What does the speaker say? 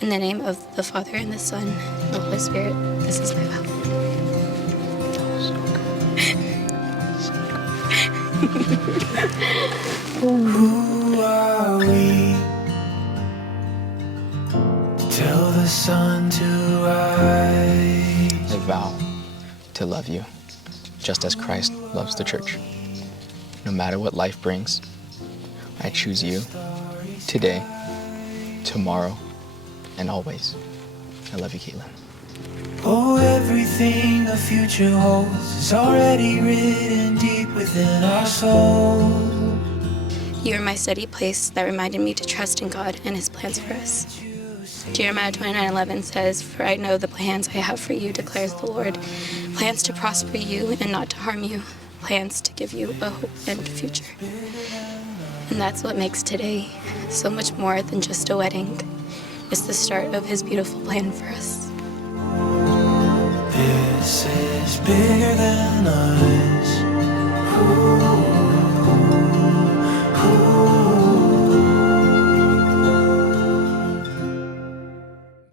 In the name of the Father, and the Son, and the Holy Spirit, this is my vow. Who are we to tell the sun to rise? I vow to love you, just as Christ loves the church. No matter what life brings, I choose you today, tomorrow, and always. I love you, Caitlin. Oh, everything the future holds is already written deep within our souls. You are my steady place that reminded me to trust in God and His plans for us. Jeremiah 29:11 says, "For I know the plans I have for you, declares the Lord, plans to prosper you and not to harm you, plans to give you a hope and future." And that's what makes today so much more than just a wedding. It's the start of His beautiful plan for us. This is bigger than us.